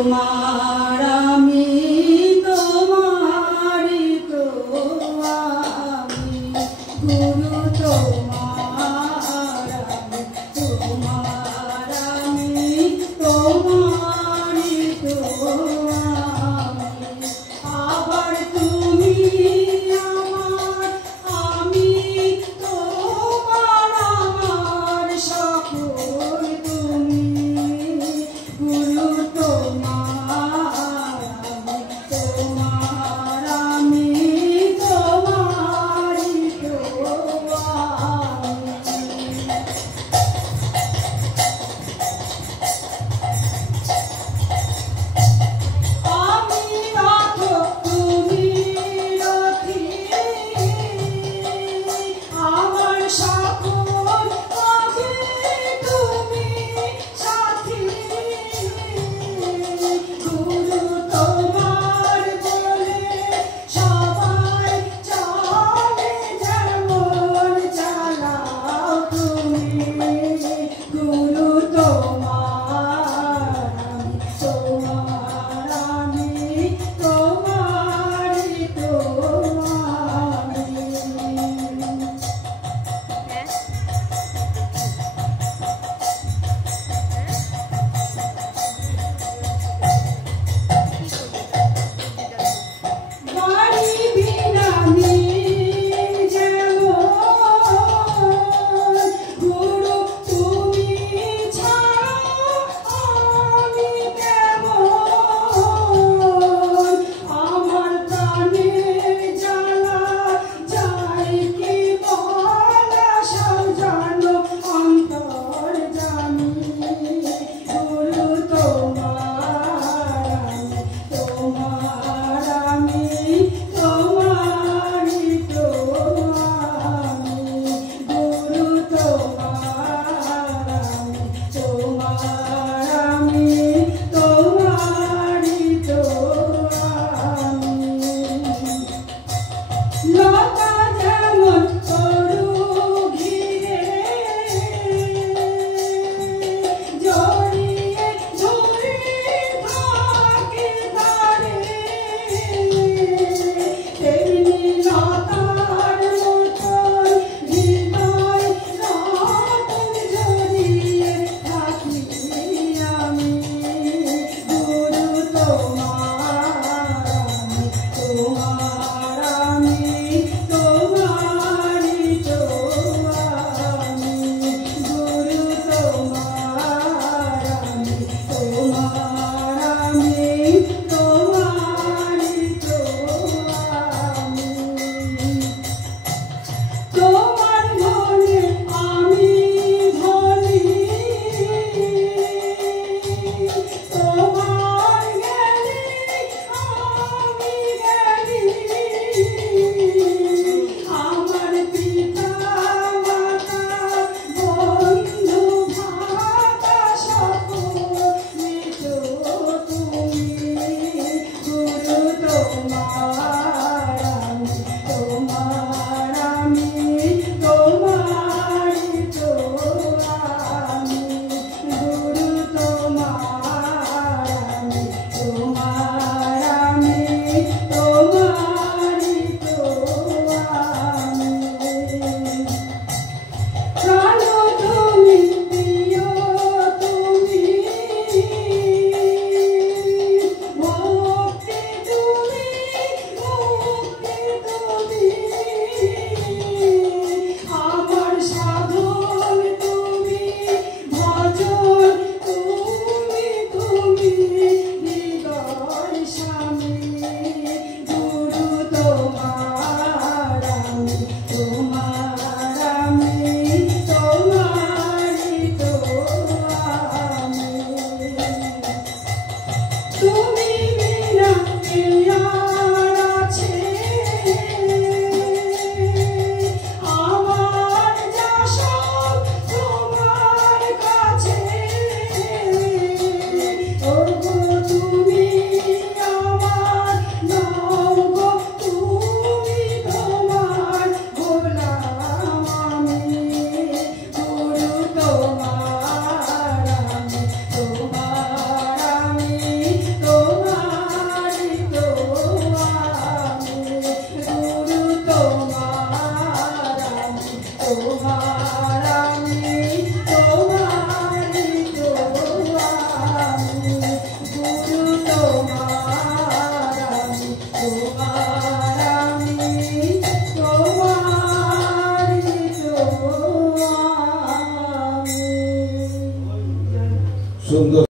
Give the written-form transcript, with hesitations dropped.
তোমার আমি তোমারি তো আমি গুরু তোমার আমি তোমার আমি তোমারি তো আমি আবার তুমি আমার আমি তোমার আমার সকল তুমি গুরু তোমার আমি তোমার আমি তোমারি তো আমি রথ তুমি রথী আমার সকল কাজে তুমি সাথী গুরু তোমার বলে সবাই চলে যেমন চালাও তুমি গুরু তোমার আমি তোমারি তো আমি বাড়ি বিনানি যেমন গুরু তুমি ছাড়া আমি কেমন আমার প্রাণে জ্বালা যায় কি বলা সাজানো অন্তর জানি গুরু তোমার আমি তোমারি তো আমি গুরু তোমার আমি তোমার